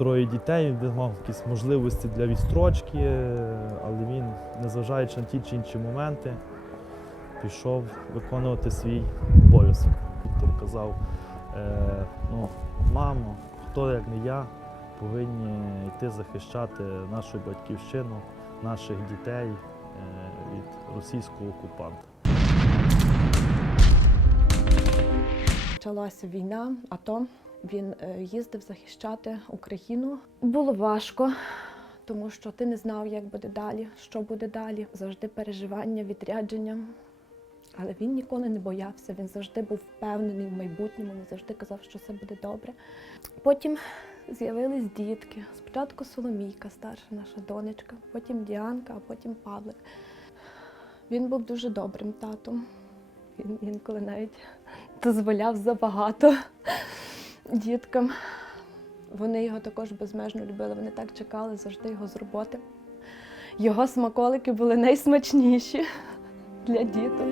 троє дітей, він мав якісь можливості для відстрочки, але він, незважаючи на ті чи інші моменти, пішов виконувати свій обов'язок. Віктор казав, е, ну, мамо, хто як не я, повинні йти захищати нашу батьківщину, наших дітей е, від російського окупанта. Почалася війна, АТО. Він е, їздив захищати Україну. Було важко, тому що ти не знав, як буде далі, що буде далі. Завжди переживання, відрядження. Але він ніколи не боявся, він завжди був впевнений в майбутньому, він завжди казав, що все буде добре. Потім з'явились дітки. Спочатку Соломійка, старша наша донечка, потім Діанка, а потім Павлик. Він був дуже добрим татом. Він інколи навіть дозволяв забагато діткам. Вони його також безмежно любили, вони так чекали завжди його з роботи. Його смаколики були найсмачніші для діток.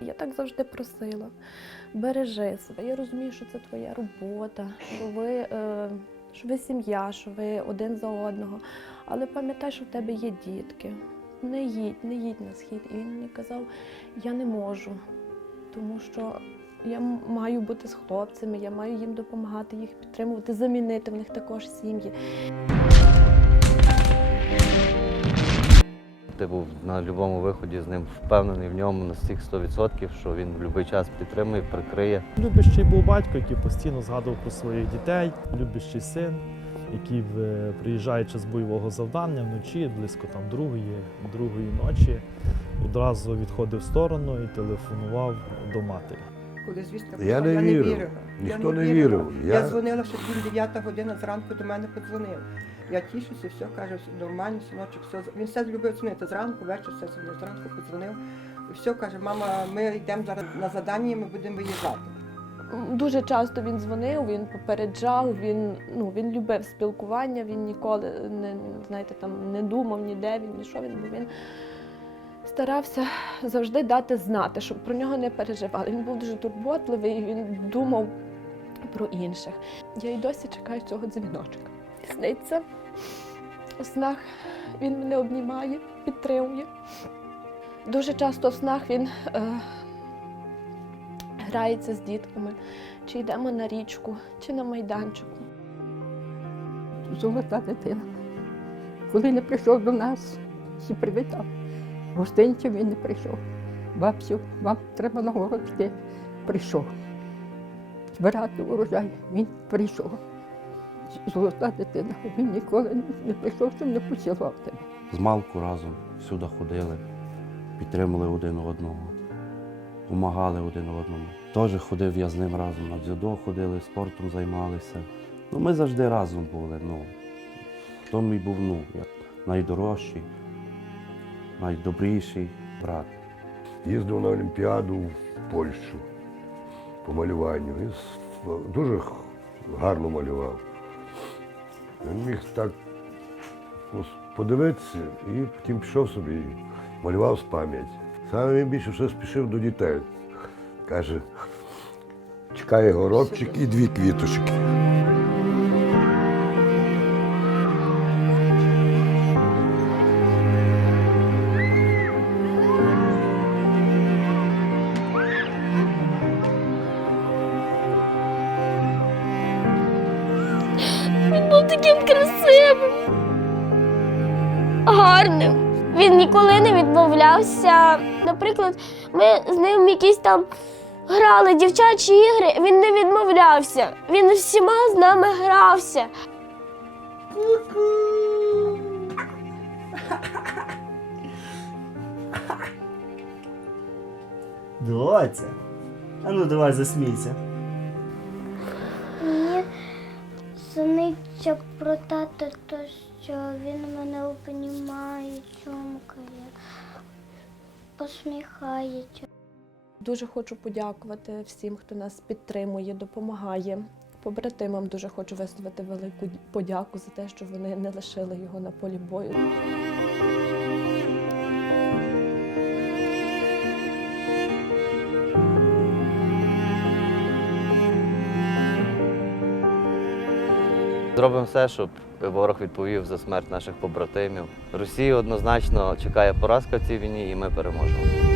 Я так завжди просила. Бережи себе. Я розумію, що це твоя робота, що ви, е, що ви сім'я, що ви один за одного. Але пам'ятай, що в тебе є дітки. Не їдь, не їдь на схід. І він мені казав, я не можу, тому що я маю бути з хлопцями, я маю їм допомагати, їх підтримувати, замінити в них також сім'ї. Ти був на будь-якому виході з ним впевнений в ньому на всіх 100%, що він в будь-який час підтримує, прикриє. Любящий був батько, який постійно згадував про своїх дітей, любящий син, який е, приїжджаючи з бойового завдання вночі, близько там другої, другої ночі, одразу відходив в сторону і телефонував до матері. Коли звістка Я не я вірив. не вірила. Ніхто я не вірив. Я... Я- дзвонила, що він 9 година зранку до мене подзвонив. Я тішуся, все каже, все нормально, синочок, все. Він все любив дзвонити зранку, ввечері все дзвонив, зранку подзвонив. І все каже, мама, ми йдемо зараз на задання, ми будемо виїжджати. Дуже часто він дзвонив, він попереджав, він, ну, він любив спілкування, він ніколи не, знаєте, там, не думав ніде він, ні що він, бо він старався завжди дати знати, щоб про нього не переживали. Він був дуже турботливий, він думав про інших. Я й досі чекаю цього дзвіночка. Сниться у снах він мене обнімає, підтримує. Дуже часто в снах він е, грається з дітками, чи йдемо на річку, чи на майданчику. золота дитина. Коли не прийшов до нас, всі привітав. Гостинців він не прийшов. Бабцю, вам треба на город йти. Прийшов. Збирати урожай, він прийшов. Золота дитина, він ніколи не прийшов, щоб не поцілував тебе. з малку разом всюди ходили, підтримали один одного, допомагали один одному. Теж ходив я з ним разом на дзюдо, ходили, спортом займалися. Ну, ми завжди разом були. Ну, то мій був ну, як найдорожчий, найдобріший брат. Їздив на Олімпіаду в Польщу по малюванню. І дуже гарно малював. Він міг так подивитися і потім пішов собі малював з пам'яті. Саме він більше все спішив до дітей. Каже, чекає горобчик і дві квіточки. Красивим, гарним. Він ніколи не відмовлявся. Наприклад, ми з ним якісь там грали дівчачі ігри, він не відмовлявся. Він всіма з нами грався. Доця. А ну давай засмійся. Мені сниться про тата, то що він мене обнімає, чомкає, посміхається. Дуже хочу подякувати всім, хто нас підтримує, допомагає. Побратимам дуже хочу висловити велику подяку за те, що вони не лишили його на полі бою. Зробимо все, щоб ворог відповів за смерть наших побратимів. Росію однозначно чекає поразка в цій війні, і ми переможемо.